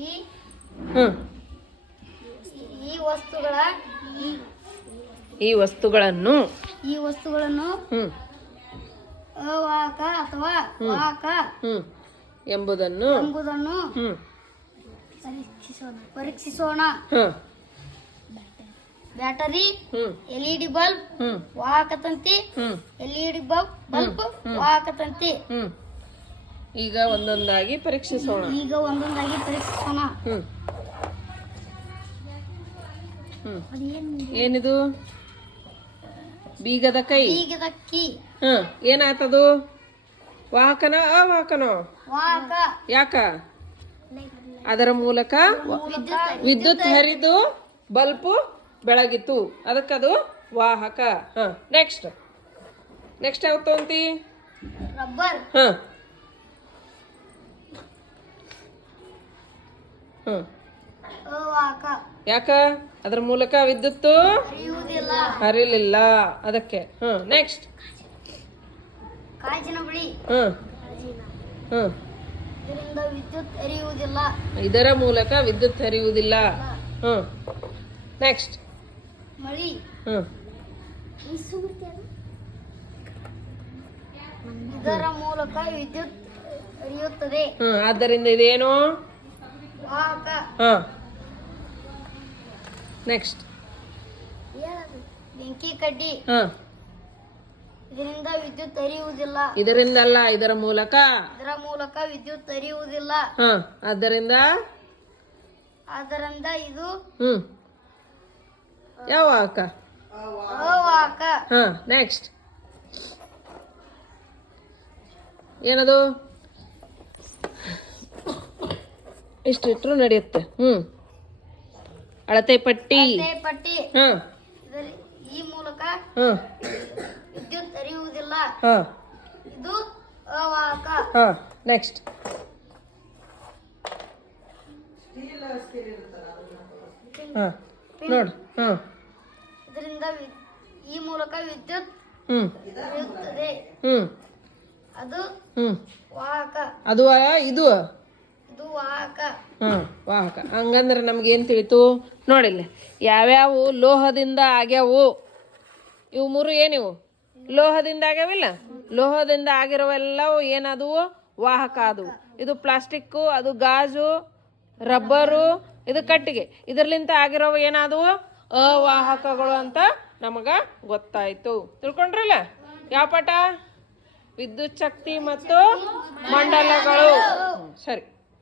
ಈ ಈ ವಸ್ತುಗಳ ಈ ವಸ್ತುಗಳನ್ನು ಈ ವಸ್ತುಗಳನ್ನು ಹ್ಮ್. ಅವಾಹಕ ಅಥವಾ ವಾಕ ಎಂಬುದನ್ನು ಎಂಬುದನ್ನು ಪರೀಕ್ಷಿಸೋಣ. ಪರೀಕ್ಷಿಸೋಣ. ಬ್ಯಾಟರಿ ಎಲ್ಇಡಿ ಬಲ್ಬ್ ಹ್ಮ್. ವಾಹಕ ತಂತಿ ಎಲ್ಇಡಿ ಬಲ್ಬ್ ಬಲ್ಬ್ ವಾಹಕ ತಂತಿ. ಹ್ಮ್. ಈಗ ಒಂದೊಂದಾಗಿ ಪರೀಕ್ಷಿಸೋಣ. ಈಗ ಒಂದೊಂದಾಗಿ ಪರೀಕ್ಷಿಸೋಣ. ಹ್ಮ್. ಹ್ಮ್. ಏನಿದು? ಬೀಗದ ಕೈ. ಬೀಗದ ಕೀ. ಹ್ಮ್. ಏನಾಯ್ತದು ವಾಹಕನ ಅವಾಹಕನೋ? ವಾಹಕ. ಯಾಕ? ಅದರ ಮೂಲಕ ವಿದ್ಯುತ್ ಹರಿದು ಬಲ್ಬು ಬೆಳಗಿತು ಅದಕ್ಕದು ವಾಹಕ. ಹ ನೆಕ್ಸ್ಟ್ ನೆಕ್ಸ್ಟ್ ಯಾವ ತಗೊಂತಿ? ರಬ್ಬರ್. ಹ ಹ್ಮ್ ಯಾಕ? ಅದ್ರ ಮೂಲಕ ವಿದ್ಯುತ್ತು? ಹರಿಲಿಲ್ಲ. ಅದಕ್ಕೆ. ಹ್ಮ್ ನೆಕ್ಸ್ಟ್ ಕಾಜಿನ ಬಳಿ. ಹ್ಮ್ ಹ್ಮ್ ಇದರಿಂದ ವಿದ್ಯುತ್ ಹರಿಯುವುದಿಲ್ಲ. ಇದರ ಮೂಲಕ ವಿದ್ಯುತ್ ಹರಿಯುವುದಿಲ್ಲ. ಹ್ಮ್ ನೆಕ್ಸ್ಟ್ ಮಳಿ. ಹ್ಮ್ ಇದರ ಮೂಲಕ ವಿದ್ಯುತ್ ಹರಿಯುತ್ತದೆ. ಹ್ಮ್ ಆದ್ದರಿಂದ ಇದೇನು? ಹಾ. ನೆಕ್ಸ್ಟ್ ಬೆಂಕಿ ಕಡ್ಡಿ? ಹಾ. ಇದರಿಂದ ವಿದ್ಯುತ್ ಹರಿಯುವುದಿಲ್ಲ. ಇದರಿಂದಲ್ಲ ಇದರ ಮೂಲಕ? ಇದರ ಮೂಲಕ ವಿದ್ಯುತ್ ಹರಿಯುವುದಿಲ್ಲ. ಹಾ. ಆದ್ದರಿಂದ? ಅದರಿಂದ ಇದು ಹ್ಮ್. ಯಾವ ಅಕ್ಕ ಅವಾಹಕ ಹಾ ನೆಕ್ಸ್ಟ್ ಏನದು? ಇಷ್ಟಿಟ್ರು ನಡೆಯುತ್ತೆ. ಹ್ಮ್. ಅಳತೆ ಪಟ್ಟಿ. ಅಳತೆ ಪಟ್ಟಿ. ಹಾಂ. ಇದರ ಈ ಮೂಲಕ ಹಾ. ವಿದ್ಯುತ್ ಹರಿಯುವುದಿಲ್ಲ. ಹಾ. ಇದು ಅವಾಹಕ. ಹಾ. ನೆಕ್ಸ್ಟ್ ಹಾ. ನೋಡು. ಹಾ. ಇದರಿಂದ ಈ ಮೂಲಕ ವಿದ್ಯುತ್ ಹ್ಮ್. ಹರಿಯುತ್ತದೆ. ಹ್ಞೂ ಅದು ಹ್ಮ್. ವಾಹಕ. ಅದು ಇದು. ಹಾಂ ವಾಹಕ. ಹಂಗಂದ್ರೆ ನಮ್ಗೇನು ತಿಳಿತು? ನೋಡಿಲ್ಲ, ಯಾವ್ಯಾವು ಲೋಹದಿಂದ ಆಗ್ಯಾವು? ಇವು ಮೂರು ಏನಿವು? ಲೋಹದಿಂದ ಆಗ್ಯಾವಿಲ್ಲ? ಲೋಹದಿಂದ ಆಗಿರೋವೆಲ್ಲವು ಏನದವು? ವಾಹಕ ಅದು ಇದು ಪ್ಲಾಸ್ಟಿಕ್ಕು, ಅದು ಗಾಜು, ರಬ್ಬರು, ಇದು ಕಟ್ಟಿಗೆ. ಇದರ್ಲಿಂದ ಆಗಿರೋವು ಏನಾದವು? ಅವಾಹಕಗಳು ಅಂತ ನಮಗ ಗೊತ್ತಾಯ್ತು. ತಿಳ್ಕೊಂಡ್ರಲ್ಲ? ಯಾವ ಪಾಠ? ವಿದ್ಯುತ್ ಶಕ್ತಿ ಮತ್ತು ಮಂಡಲಗಳು. ಸರಿ.